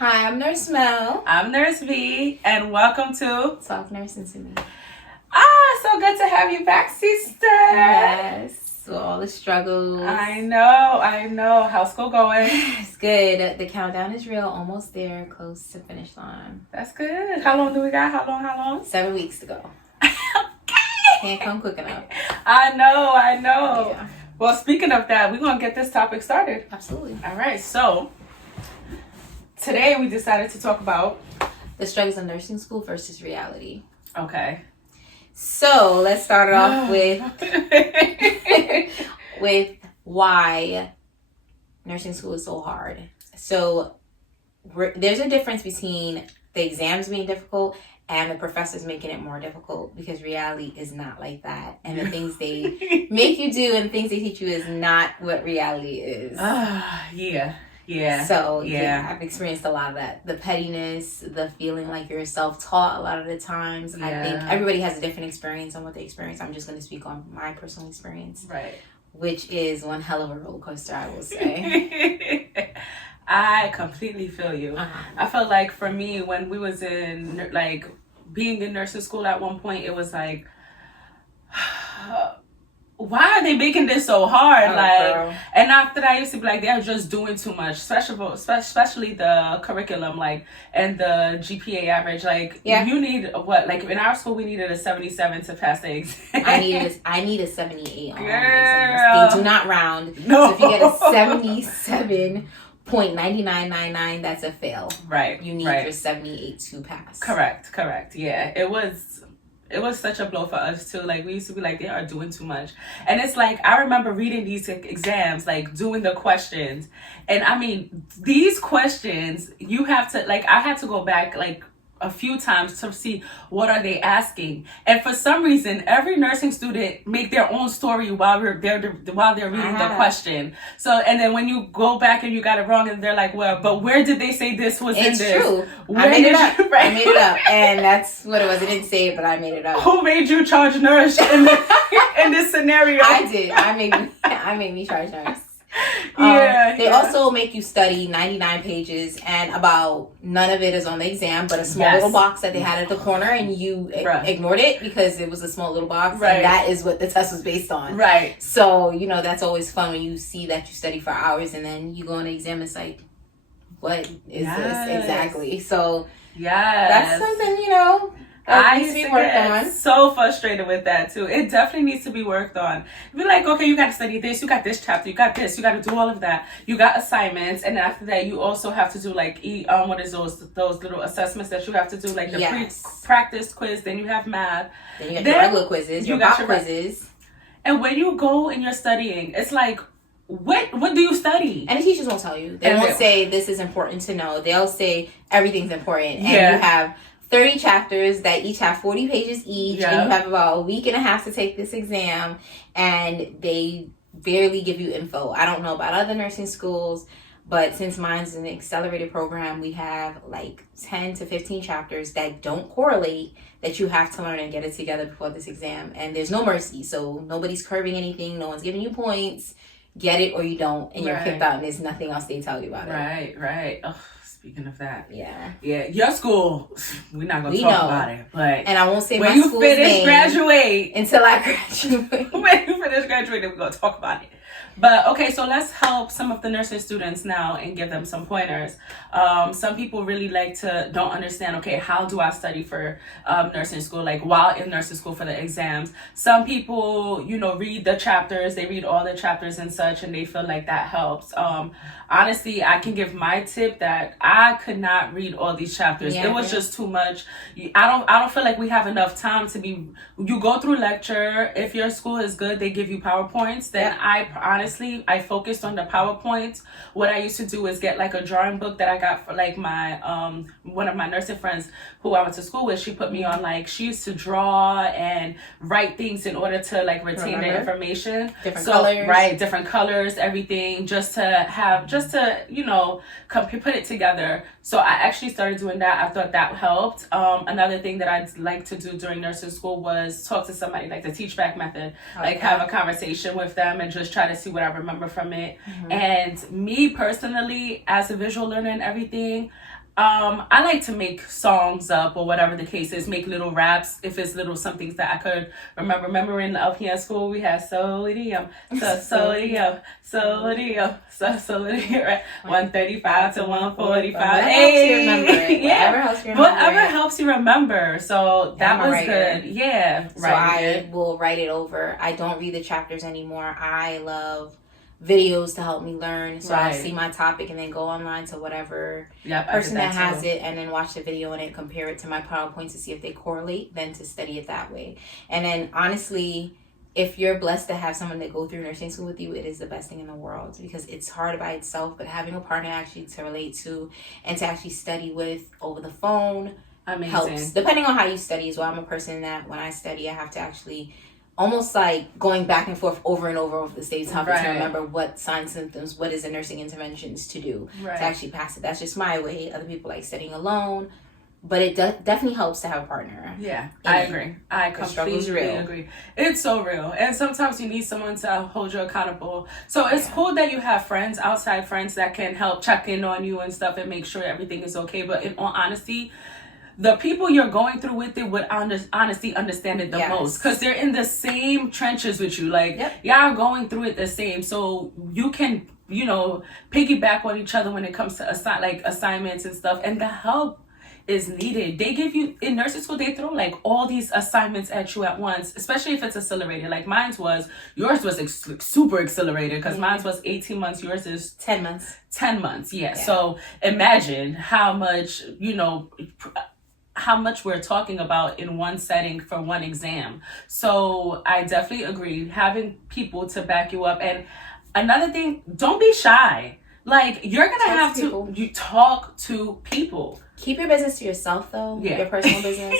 Hi, I'm Nurse Mel. I'm Nurse V, and welcome to Talk Nursing to Me. So good to have you back, sister. Yes, so all the struggles. I know. How's school going? It's good. The countdown is real. Almost there. Close to finish line. That's good. How long do we got? How long? 7 weeks to go. Can't come quick enough. I know. Yeah. Well, speaking of that, we're going to get this topic started. Absolutely. All right, so today we decided to talk about the struggles of nursing school versus reality. Okay. So let's start it off with why nursing school is so hard. So there's a difference between the exams being difficult and the professors making it more difficult, because reality is not like that. And the things they make you do and things they teach you is not what reality is. Yeah. So yeah, I've experienced a lot of that. The pettiness, the feeling like you're self-taught a lot of the times. Yeah. I think everybody has a different experience on what they experience. I'm just going to speak on my personal experience. Right. Which is one hell of a roller coaster, I will say. I completely feel you. I felt like for me, when we was in, like, being in nursing school at one point, it was like, why are they making this so hard? Girl. And after that, I used to be like, they're just doing too much, especially the curriculum, like, and the GPA average. Like, you need what? Like, in our school, we needed a 77 to pass the exam. I need a 78 on my exams. They do not round. No. So if you get a 77.9999, that's a fail. Right. You need your 78 to pass. Correct. Yeah. It was such a blow for us too. Like, we used to be like, they are doing too much. And it's like, I remember reading these exams, like doing the questions. And I mean, these questions, you have to, like, I had to go back like a few times to see what are they asking. And for some reason, every nursing student make their own story while they're reading the question. So, and then when you go back and you got it wrong, and they're like, well, but where did they say this was in this? It's true. I made it up. Right? I made it up. And that's what it was. I didn't say it, but I made it up. Who made you charge nurse in this scenario? I did. I made me charge nurse. They also make you study 99 pages, and about none of it is on the exam, but a small little box that they had at the corner, and you ignored it because it was a small little box, and that is what the test was based on. Right. So, that's always fun when you see that you study for hours and then you go on the exam, it's like, what is this exactly? So, that's something, I used to get so frustrated with that too. It definitely needs to be worked on. Be like, okay, you got to study this, you got this chapter, you got this, you got to do all of that. You got assignments, and after that, you also have to do like what is those little assessments that you have to do, like the pre-practice quiz. Then you have math. Then you got your regular quizzes. You got your quizzes. And when you go and you're studying, it's like, what do you study? And the teachers won't tell you. They won't say this is important to know. They'll say everything's important, and you have 30 chapters that each have 40 pages each, and you have about a week and a half to take this exam, and they barely give you info. I don't know about other nursing schools, but since mine's an accelerated program, we have like 10 to 15 chapters that don't correlate, that you have to learn and get it together before this exam. And there's no mercy, so nobody's curving anything, no one's giving you points. Get it or you don't, and you're kicked out, and there's nothing else they tell you about it. Right. Ugh. Speaking of that, yeah, your school, we're not gonna talk about it, but and I won't say when my you school's finish name graduate until I graduate. When you finish graduating, we're gonna talk about it. But okay, so let's help some of the nursing students now and give them some pointers. Some people really don't understand, okay, how do I study for nursing school, like while in nursing school for the exams? Some people, read the chapters, they read all the chapters and such, and they feel like that helps. Honestly, I can give my tip that I could not read all these chapters. It was just too much. I don't feel like we have enough time to be. You go through lecture. If your school is good, they give you PowerPoints. Then I focused on the PowerPoints. What I used to do is get like a drawing book that I got for like my one of my nursing friends who I went to school with. She put me on, like, she used to draw and write things in order to like retain the information. Different colors. Right, different colors, everything, just to put it together. So I actually started doing that. I thought that helped. Another thing that I'd like to do during nursing school was talk to somebody, like the teach back method, have a conversation with them and just try to see what I remember from it. And me personally, as a visual learner and everything, I like to make songs up or whatever the case is, make little raps if it's little somethings that I could remember. Remember up here in school we had sodium, sodium, right? 135 to 145. Hey, whatever helps you remember. So that was good. Yeah. So I will write it over. I don't read the chapters anymore. I love videos to help me learn. So I'll see my topic and then go online to whatever person that has it and then watch the video and then compare it to my PowerPoint to see if they correlate, then to study it that way. And then honestly, if you're blessed to have someone that go through nursing school with you, it is the best thing in the world because it's hard by itself, but having a partner actually to relate to and to actually study with over the phone helps. Depending on how you study as well. I'm a person that when I study, I have to actually almost like going back and forth over and over the same topic to remember what signs, symptoms, what is the nursing interventions to do to actually pass it. That's just my way. Other people like studying alone, but it definitely helps to have a partner. Yeah, I agree. I completely agree. It's so real. And sometimes you need someone to hold you accountable. So it's cool that you have friends, outside friends that can help check in on you and stuff and make sure everything is okay. But in all honesty, the people you're going through with it would honestly understand it the most because they're in the same trenches with you. Like, y'all are going through it the same. So you can, piggyback on each other when it comes to assignments and stuff. And the help is needed. They give you, in nursing school, they throw like all these assignments at you at once, especially if it's accelerated. Like yours was super accelerated because mine was 18 months. Yours is 10 months. 10 months, yeah. So imagine how much, how much we're talking about in one setting for one exam. So I definitely agree. Having people to back you up. And another thing, don't be shy. Like, you're going to have to talk to people. Keep your business to yourself, though. Your personal business.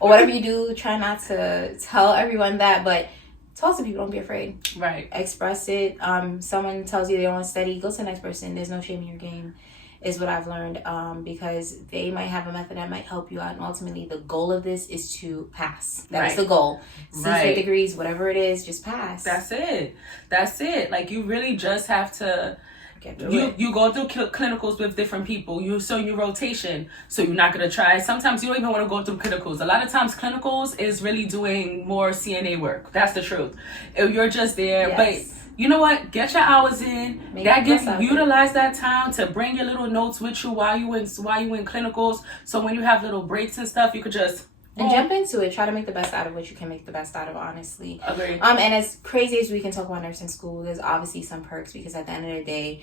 Or whatever you do, try not to tell everyone that, but talk to people. Don't be afraid. Right. Express it. Someone tells you they don't want to study, go to the next person. There's no shame in your game. Is what I've learned, because they might have a method that might help you out, and ultimately the goal of this is to pass. That is the goal. CPA degrees, whatever it is, just pass. That's it. Like, you really just have to you go through clinicals with different people. You rotation, so you're not gonna try. Sometimes you don't even want to go through clinicals. A lot of times clinicals is really doing more CNA work. That's the truth. You're just there, but you know what? Get your hours in. Utilize that time to bring your little notes with you while you in clinicals. So when you have little breaks and stuff, you could just jump into it. Try to make the best out of what you can make the best out of, honestly. Agree. And as crazy as we can talk about nursing school, there's obviously some perks because at the end of the day,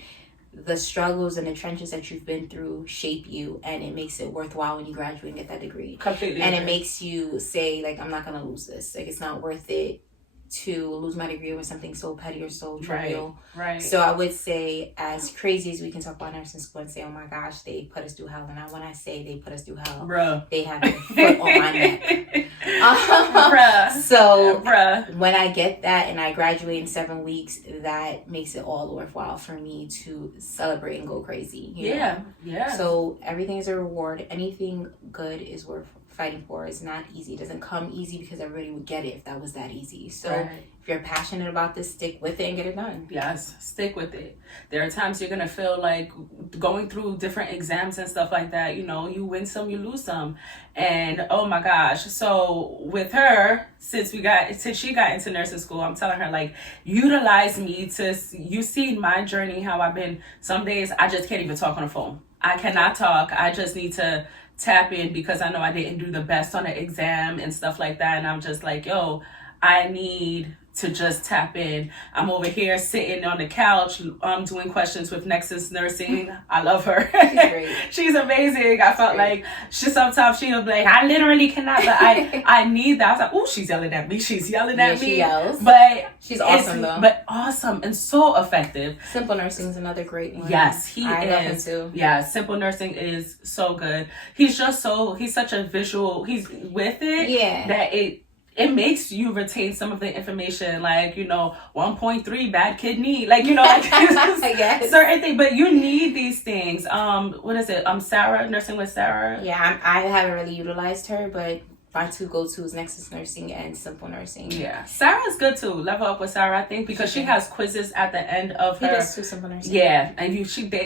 the struggles and the trenches that you've been through shape you, and it makes it worthwhile when you graduate and get that degree. Completely. And it makes you say, like, I'm not gonna lose this. Like, it's not worth it to lose my degree with something so petty or so trivial. Right. So I would say, as crazy as we can talk about nursing school and say, oh my gosh, they put us through hell. And when I say they put us through hell, they have their foot on my neck. So when I get that and I graduate in 7 weeks, that makes it all worthwhile for me to celebrate and go crazy. You know? So everything is a reward. Anything good is worth fighting for. Is not easy. It doesn't come easy because everybody would get it if that was that easy. So if you're passionate about this, stick with it and get it done. Yes, stick with it. There are times you're gonna feel like going through different exams and stuff like that. You win some, you lose some, and oh my gosh. So with her, since she got into nursing school, I'm telling her, like, utilize me to. You see my journey, how I've been. Some days I just can't even talk on the phone. I cannot talk. I just need to tap in because I know I didn't do the best on the exam and stuff like that, and I'm just like, yo, I need to just tap in. I'm over here sitting on the couch doing questions with Nexus Nursing. I love her. She's great. She's amazing. I felt like sometimes she'll be like, I literally cannot, but I need that. I was like, oh, she's yelling at me. She's yelling at me. She yells. But she's awesome though. But awesome and so effective. Simple Nursing is another great one. Yes, I love him too. Yeah, Simple Nursing is so good. He's such a visual. He's with it. Yeah. That it makes you retain some of the information, like, 1.3 bad kidney, like, I guess. certain things, but you need these things. What is it? Sarah, Nursing with Sarah. Yeah, I haven't really utilized her, but my two go-tos, Nexus Nursing and Simple Nursing. Yeah. Sarah's good too. Level Up with Sarah, I think, because she has quizzes at the end of her. He does too, Simple Nursing. Yeah. And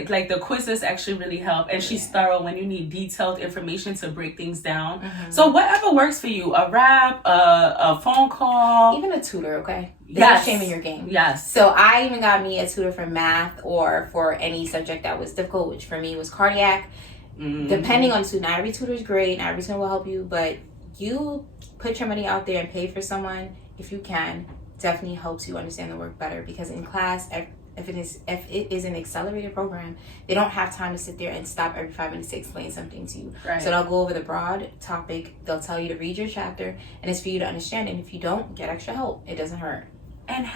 like the quizzes actually really help. And she's thorough when you need detailed information to break things down. Mm-hmm. So whatever works for you, a rap, a phone call. Even a tutor, okay? There's Yes. no shame in your game. Yes. So I even got me a tutor for math or for any subject that was difficult, which for me was cardiac. Mm-hmm. Depending on tutor. Not every tutor is great. Not every tutor will help you, but you put your money out there and pay for someone, if you can, definitely helps you understand the work better. Because in class, if it is an accelerated program, they don't have time to sit there and stop every 5 minutes to explain something to you. Right. So they'll go over the broad topic. They'll tell you to read your chapter, and it's for you to understand. And if you don't, get extra help. It doesn't hurt. And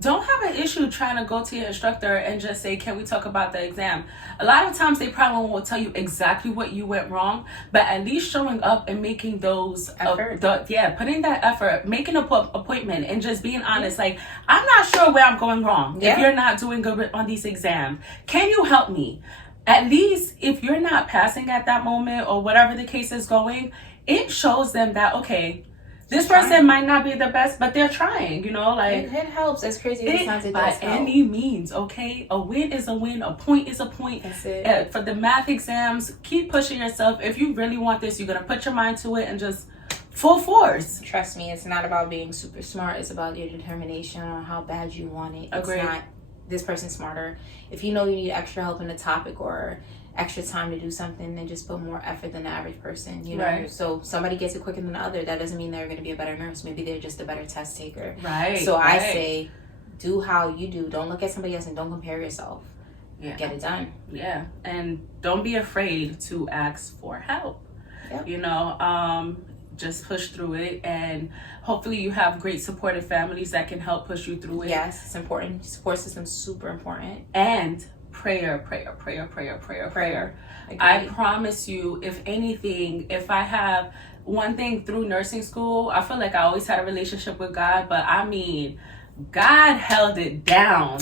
don't have an issue trying to go to your instructor and just say, can we talk about the exam? A lot of times they probably won't tell you exactly what you went wrong, but at least showing up and making those effort. Putting that effort, making an appointment and just being honest. Like, I'm not sure where I'm going wrong. If you're not doing good on these exams, can you help me? At least if you're not passing at that moment or whatever the case is going, it shows them that, okay, this person might not be the best, but they're trying, like. It helps. As crazy as it sounds, it does help. By any means, okay? A win is a win. A point is a point. That's it. For the math exams, keep pushing yourself. If you really want this, you're going to put your mind to it and just full force. Trust me, it's not about being super smart. It's about your determination on how bad you want it. Agreed. It's not this person's smarter. If you know you need extra help in a topic or extra time to do something, then just put more effort than the average person, Right. So somebody gets it quicker than the other. That doesn't mean they're going to be a better nurse. Maybe they're just a better test taker. Right. So I say, do how you do. Don't look at somebody else and don't compare yourself. Yeah. Get it done. Yeah. And don't be afraid to ask for help. Yep. Just push through it, and hopefully you have great supportive families that can help push you through it. Yes, it's important. Support system's super important. And prayer. I promise you, if anything, if I have one thing through nursing school, I feel like I always had a relationship with God, but I mean, God held it down.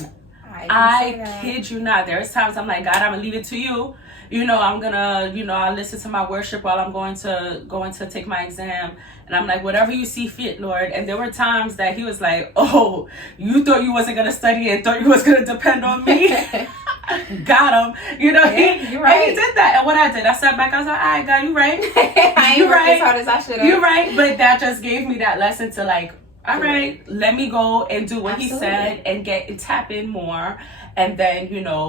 I kid you not. There's times I'm like, God, I'm gonna leave it to you. I'm gonna, I'll listen to my worship while I'm going to take my exam. And I'm like, whatever you see fit, Lord. And there were times that he was like, oh, you thought you wasn't going to study and thought you was going to depend on me? Got him. You're right. And he did that. And what I did, I sat back, I was like, all right, God, you right. I ain't worked as hard as I should have. You're right. But that just gave me that lesson to like, all right, let me go and do what he said and tap in more. And then,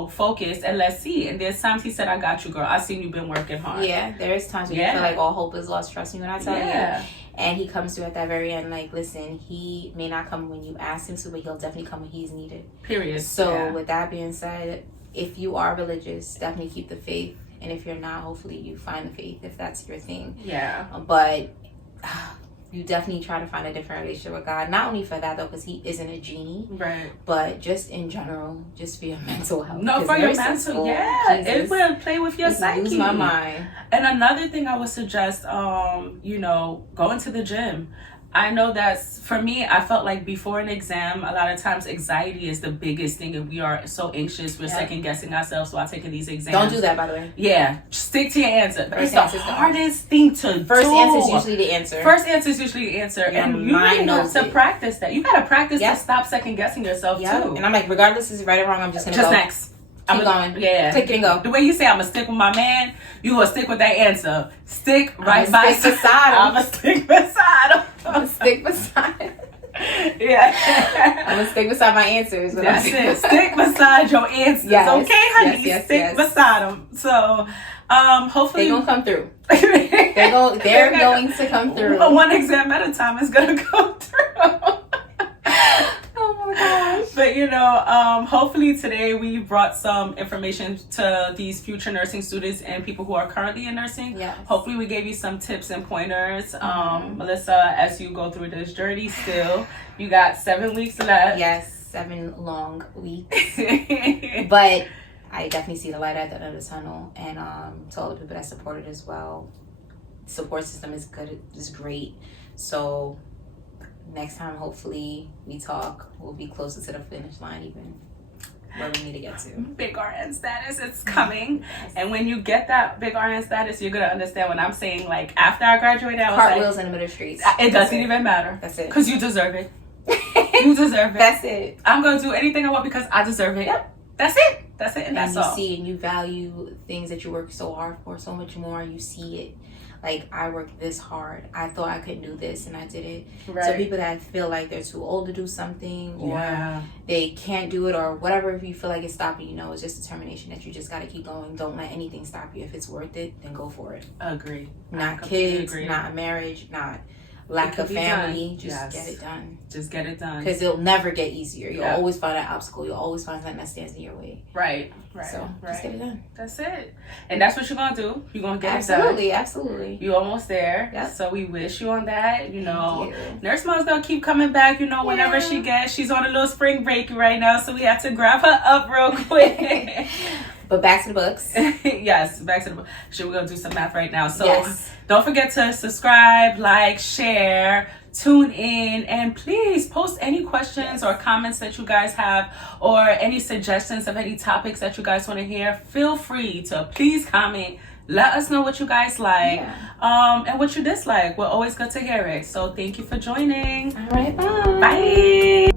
focus and let's see. And there's times he said, I got you, girl. I seen you been working hard. Yeah, there's times when you feel like all hope is lost. Trust me when I tell you. And he comes to at that very end, like, listen, he may not come when you ask him to, but he'll definitely come when he's needed. Period. So with that being said, if you are religious, definitely keep the faith. And if you're not, hopefully you find the faith if that's your thing. Yeah. But you definitely try to find a different relationship with God. Not only for that, though, because he isn't a genie. Right. But just in general, just for your mental health. No, for your mental, Jesus, it will play with your psyche. Lose my mind. And another thing I would suggest, going to the gym. I know that's, for me, I felt like before an exam, a lot of times anxiety is the biggest thing, and we are so anxious, we're second guessing ourselves while taking these exams. Don't do that, by the way. Yeah, stick to your answer. It's the hardest thing to do. First answer is usually the answer. And you really have to practice that. You got to practice to stop second guessing yourself too. And I'm like, regardless is right or wrong, I'm just going to go. Next. Keep going. Yeah. Click it and go. The way you say, I'm going to stick with my man, you going to stick with that answer. Stick right by beside him. I'm going to stick beside him. I'm going to stick beside him. Yeah. I'm going to stick beside my answers. That's it. Stick beside your answers. Yes. Okay, honey? Yes, stick beside them. So, hopefully. They're going to come through. They're going to come through. One exam at a time is going to go through. But hopefully today we brought some information to these future nursing students and people who are currently in nursing. Yes. Hopefully we gave you some tips and pointers. Melissa, as you go through this journey still, you got 7 weeks left. Yes, 7 long weeks. But I definitely see the light at the end of the tunnel, and to all the people that supported as well. The support system is good, is great. So next time, hopefully, we talk, we'll be closer to the finish line even. where we need to get to. Big RN status is coming. And when you get that big RN status, you're going to understand what I'm saying. Like, after I graduated, I was cartwheels like, in the middle streets. It doesn't even matter. That's it. Because you deserve it. You deserve it. That's it. I'm going to do anything I want because I deserve it. Yep. That's it. That's it. And that's all. And you see and you value things that you work so hard for so much more. You see it. Like, I worked this hard. I thought I could do this and I did it. Right. So people that feel like they're too old to do something or they can't do it or whatever, if you feel like it's stopping, you know, it's just determination that you just got to keep going. Don't let anything stop you. If it's worth it, then go for it. Agree. Not kids, not a marriage, not lack of family. Just get it done. Just get it done. Because it'll never get easier. You'll always find an obstacle. You'll always find something that stands in your way. Right. So just get it done. That's it. And that's what you're going to do. You're going to get it done. Absolutely. You're almost there. Yep. So we wish you on that. You know, Nurse Mom's going to keep coming back, you know, whenever she's on a little spring break right now. So we have to grab her up real quick. But back to the books. Yes, back to the book. We're going to do some math right now. So don't forget to subscribe, like, share, tune in, and please post any questions or comments that you guys have or any suggestions of any topics that you guys want to hear. Feel free to please comment. Let us know what you guys like and what you dislike. We're always good to hear it. So thank you for joining. All right, bye. Bye.